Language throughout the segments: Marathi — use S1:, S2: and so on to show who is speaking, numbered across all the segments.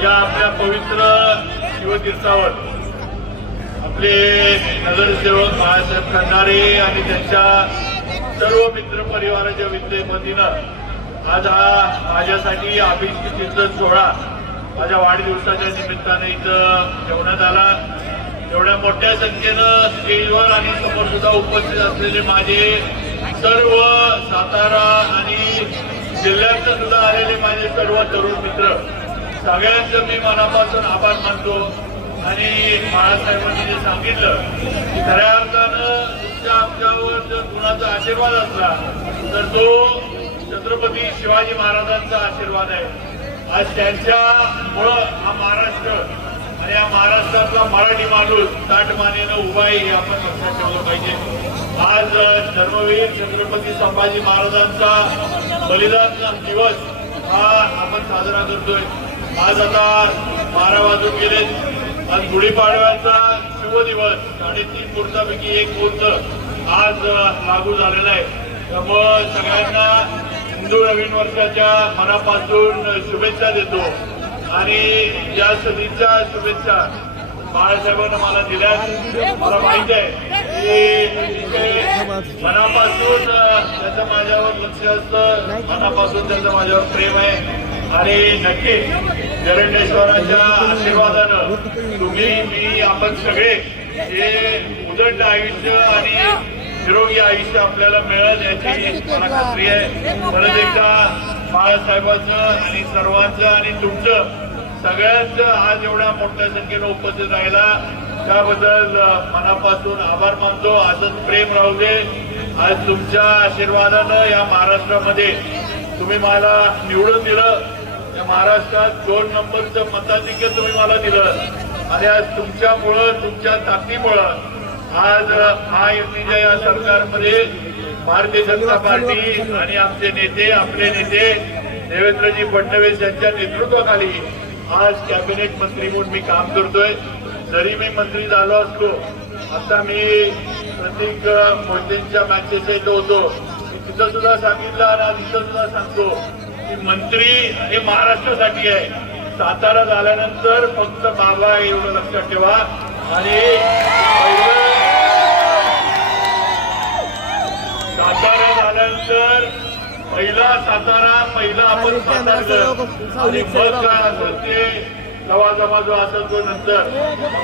S1: या आपल्या पवित्र शिवतीर्थावर आपले नगरसेवक बाळासाहेब खंडारे आणि त्यांच्या सर्व मित्र परिवाराच्या विद्ये वतीनं आज हा माझ्यासाठी अभिषेक चिंतन सोहळा माझ्या वाढदिवसाच्या निमित्ताने इथं ठेवण्यात आला. एवढ्या मोठ्या संख्येनं स्टेजवर आणि समोर सुद्धा उपस्थित असलेले माझे सर्व सातारा आणि जिल्ह्यात सुद्धा आलेले माझे सर्व तरुण मित्र सगळ्यांचं मी मनापासून आभार मानतो. आणि बाळासाहेबांनी जे सांगितलं की खऱ्या अर्थानं तुमच्या आमच्यावर जर कुणाचा आशीर्वाद असला तर तो छत्रपती शिवाजी महाराजांचा आशीर्वाद आहे. आज त्यांच्यामुळं हा महाराष्ट्र आणि या महाराष्ट्रातला मराठी माणूस ताटमानेनं उभा आहे हे आपण लक्षात ठेवलं पाहिजे. आज धर्मवीर छत्रपती संभाजी महाराजांचा बलिदान दिवस हा आपण साजरा करतोय. आज आता बारा वाजून गेले. आज गुढीपाडव्याचा शुभ दिवस. साडेतीन मुहूर्तापैकी एक मुहूर्त आज लागू झालेला आहे. त्यामुळं सगळ्यांना हिंदू नवीन वर्षाच्या मनापासून शुभेच्छा देतो. आणि या सदीच्या शुभेच्छा बाळासाहेबांना मला दिल्या मला माहिती आहे की मनापासून त्याचं माझ्यावर लक्ष असतं. मनापासून त्याचं माझ्यावर प्रेम आहे. आणि नक्की जरंडेश्वराच्या आशीर्वादानं तुम्ही मी आपण सगळे हे उदंड आयुष्य आणि निरोगी आयुष्य आपल्याला मिळेल याची मला खात्री आहे. परत एकदा बाळासाहेबांचं आणि सर्वांचं आणि तुमचं सगळ्यांचं आज एवढ्या मोठ्या संख्येनं उपस्थित राहिला त्याबद्दल मनापासून आभार मानतो. असंच प्रेम राहू दे. आज तुमच्या आशीर्वादानं या महाराष्ट्रामध्ये तुम्ही मला निवडून दिलं. महाराष्ट्रात दोन नंबरचं मताधिक्य तुम्ही मला दिलं. आणि आज तुमच्यामुळं तुमच्या ताकदीमुळं आज महायुतीच्या या सरकारमध्ये भारतीय जनता पार्टी आणि आमचे नेते आपले नेते देवेंद्रजी फडणवीस यांच्या नेतृत्वाखाली आज कॅबिनेट मंत्री म्हणून मी काम करतोय. जरी मी मंत्री झालो असतो आता मी प्रतीक मोदींच्या मॅचेस इथं होतो. तिथं सुद्धा सांगितलं आणि आज इथं सुद्धा सांगतो. की मंत्री हे महाराष्ट्रासाठी आहे. सातारा झाल्यानंतर फक्त बाबा आहे एवढं लक्षात ठेवा. आणि सातारा झाल्यानंतर पहिला सातारा पहिला आपण सातारकर आणि मग काय असेल ते जमा जो असेल तो नंतर.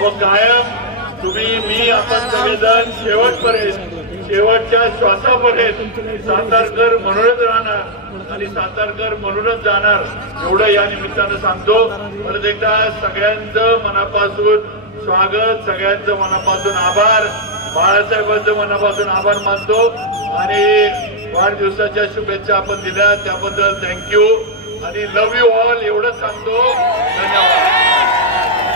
S1: मग कायम तुम्ही मी आपण सगळेजण शेवटपर्यंत शेवटच्या श्वासापर्यंत सातारकर म्हणूनच राहणार आणि सातारकर म्हणूनच जाणार एवढं या निमित्तानं सांगतो. परत एकदा सगळ्यांचं मनापासून स्वागत सगळ्यांचं मनापासून आभार बाळासाहेबांचं मनापासून आभार मानतो आणि वाढदिवसाच्या शुभेच्छा आपण दिल्या त्याबद्दल थँक्यू आणि लव्ह यू ऑल एवढंच सांगतो. धन्यवाद.